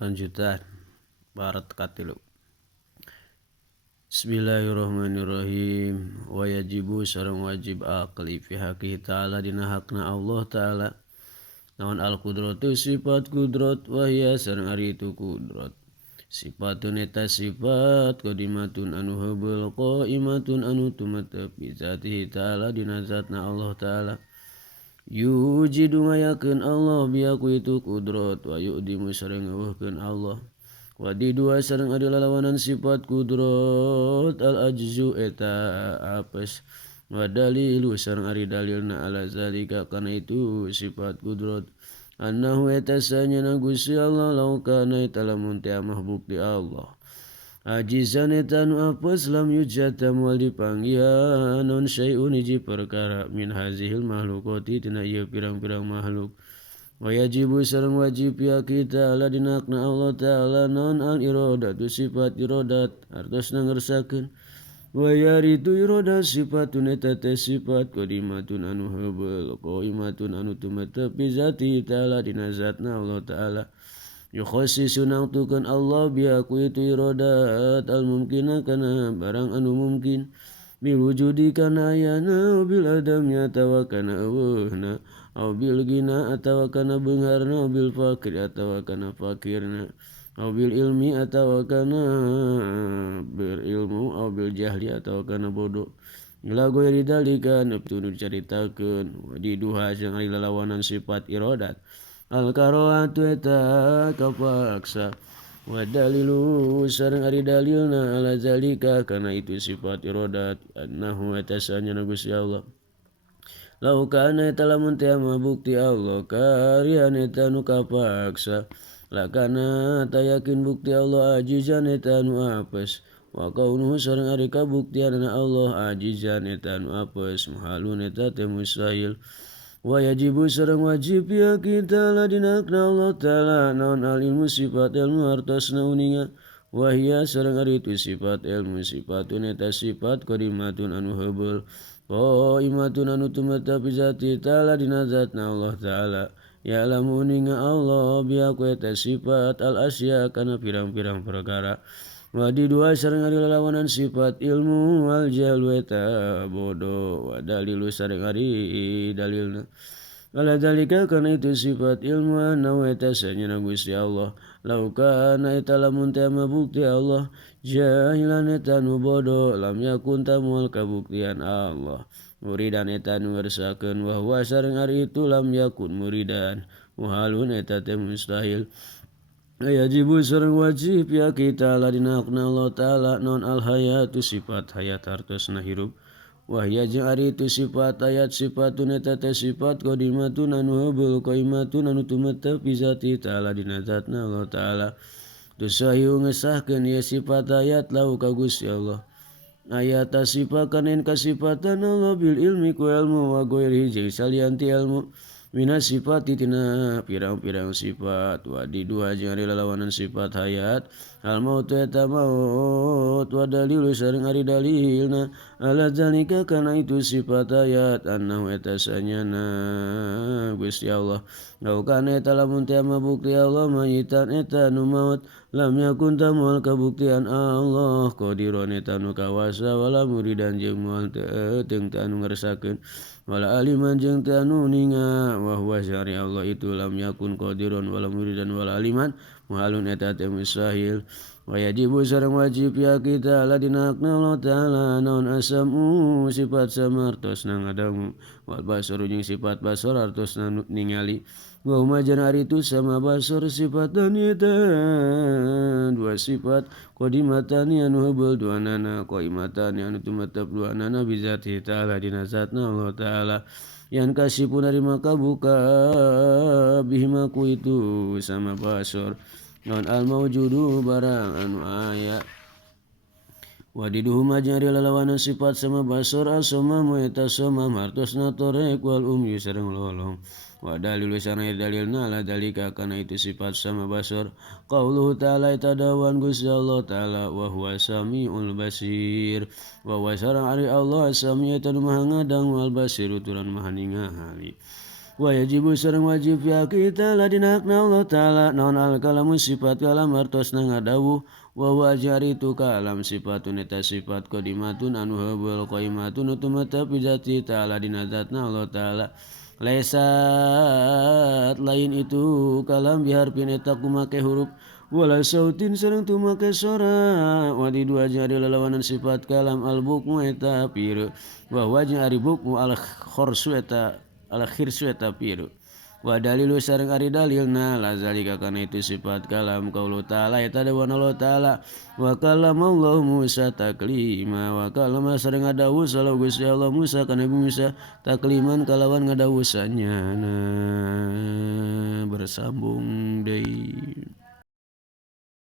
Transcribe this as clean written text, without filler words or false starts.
Lanjutan barat katilu. Bismillahirrahmanirrahim. Wa yajibu sareng wajib aqli fi haqqi ta'ala dina hakna Allah ta'ala. Naon al-qudratu sifat kudrat wa hiya sareng ari itu kudrat. Sifatun eta sifat qadimatun anu heubeul qaimatun anu tumatep bi zatihi ta'ala dina zatna Allah ta'ala. Yujidu ngayakeun Allah biaku itu kudrat wa yu'dimu sareng ngeuweuhkeun Allah. Wadi dua sareng adi lalawanan sifat kudrat al-ajzu eta apes. Wa dalilu sareng ari dalilna ala zalika kana itu sifat kudrat. Annahu eta sanyana Gusti Allah lau kana eta lamun teu mah bukti Allah. Ajizan eta anu apes lam yujata moal dipanggihan non syai'un hiji perkara min hazihil makhlukati tina ieu pirang-pirang makhluk. Wa yajibu sareng wajib ya kita ala dinakna Allah ta'ala non al iradatu sifat iradat artosna ngersakeun. Wa yaritu iradat sifatun eta teh sifat qadimatun anu heubeul qaimatun anu tumetep bi zati ta'ala dina zatna Allah ta'ala. Yukhasisu nangtukeun Allah biaku itu iradat al-mumkina kana barang anu mungkin bil wujudi kana ayana bil adamnya atawa kana eueuhna au bil gina atawa kana beungarna bil fakir atawa kana fakirna au bil ilmi atawa kana berilmu au bil jahli atawa kana bodoh. Ila goiri dalika neptunu dicaritakeun di duha jeung ari lalawanan sifat iradat. Al-karohatu eta kapaksa wa dalilu sareng ari dalilna ala zalika kana itu sifat iradat annahu eta sanyana Gusti Allah lau kana eta lamun teu bukti Allah karian eta nu kapaksa lakana tayakin bukti Allah ajizan eta nu apes wa kaunuhu sareng ari kabuktianna Allah ajizan eta nu apes muhalun eta teu mustahil. Wa yajibu sareng wajib ya kita la dinakna Allah ta'ala naon al-ilmu sifat ilmu hartosna uninga wa hiya sareng ari itu sifat ilmu sifatun eta sifat qadimatun anu heubeul qaimatun anu tumetep bi zati ta'ala dina zatna Allah ta'ala. Ya lamu uninga Allah biaku eta sifat al-asya kana pirang-pirang perkara. Wadi dua sareng ari lalawanan sifat ilmu wal jahlu eta bodoh wa dalilu sareng ari dalilna ala dalika kana itu sifat ilmu anau eta sanyana Gusti Allah lau kana eta lamun teu bukti Allah jahilan eta nu bodoh lam yakun tamual kabuktian Allah muridan eta nu ngersakeun wa huwa sareng ari itu lam yakun muridan muhalun eta teh mustahil. Yajibu sareng wajib ya kita la dinakna Allah ta'ala non al-hayatu sifat hayat hartosna hirup wahya jeung ari itu sifat hayat sifatun eta teh sifat qadimatun anu heubeul qaimatun anu tumetep bi zati ta'ala dina zatna Allah ta'ala. Tusahiu ngesahkeun ieu sifat hayat lau ka Gusti Allah ayat sifakan kasifatan Allah bil ilmi ku ilmu wa ghairihi jeung salianti ilmu minas sifat tina pirang-pirang sifat wa di dua jeung ari lalawanan sifat hayat al mautu eta maut wa dalilu sareng ari dalilna ala zalika kana itu sifat hayat annahu eta sanyana Gusti Allah lau kana eta lamun teu bukti Allah mayitan eta nu maut lam yakun tamual kabuktian Allah qadiron eta nu kawasa wala muridan jeung moal teu anu ngersakeun wala aliman jeung teu anu ninga wa huwa syari Allah itu lam yakun qadiron wala muridan wala aliman muhalun eta teh mustahil. Wa yajibu sareng wajib ya kita la dinakna Allah ta'ala naon asamu sifat sama artosna ngadangu wal basaru jeung sifat basar artosna ningali wa huma jan ari itu sama basar sifatan eta dua sifat qadimatani anu heubeul duanana qaimatani anu tumetep duanana bi zati ta'ala dina zatna Allah ta'ala yang kasipun dari maka buka bihima ku itu sama basar non al maujudu barang anu aya wadiduhuma jeung ari lalawanan sifat sama basar asma mu eta sama hartosna torek wal umyu sareng lolong wa dalilu sareng dalilna ala dalika kana itu sifat sama basar qauluhu ta'ala eta dawan Gusti Allah ta'ala wa huwa samiul basir wa huwa sareng ari Allah sami eta nu maha ngadang wal basir turan maha ningali wa yajibu sareng wajib ya kita ladina hakna Allah ta'ala naon al kalamu sifat kalam artosna ngadawuh wa wajari tu kalam sifatun eta sifat qadimatun anu heubeul qaimatun utumata pijati ta'ala dina zatna Allah ta'ala laisat lain itu kalam biharfin eta kumake huruf wala sautin sareng tu make sora wa di dua jari lalawanan sifat kalam al bukmu eta pieu wa wajh ari bukmu al khorsu eta al khirsu eta pieu wa dalilu sareng ari dalilna la zalika kana itu sifat kalam qaulu ta'ala eta dawana Allah ta'ala wa kallama Allah Musa taklima wa kallama sareng ngadawuh salau Gusti Allah Musa kana Nabi Musa takliman kalawan ngadawuh sanyana bersambung deui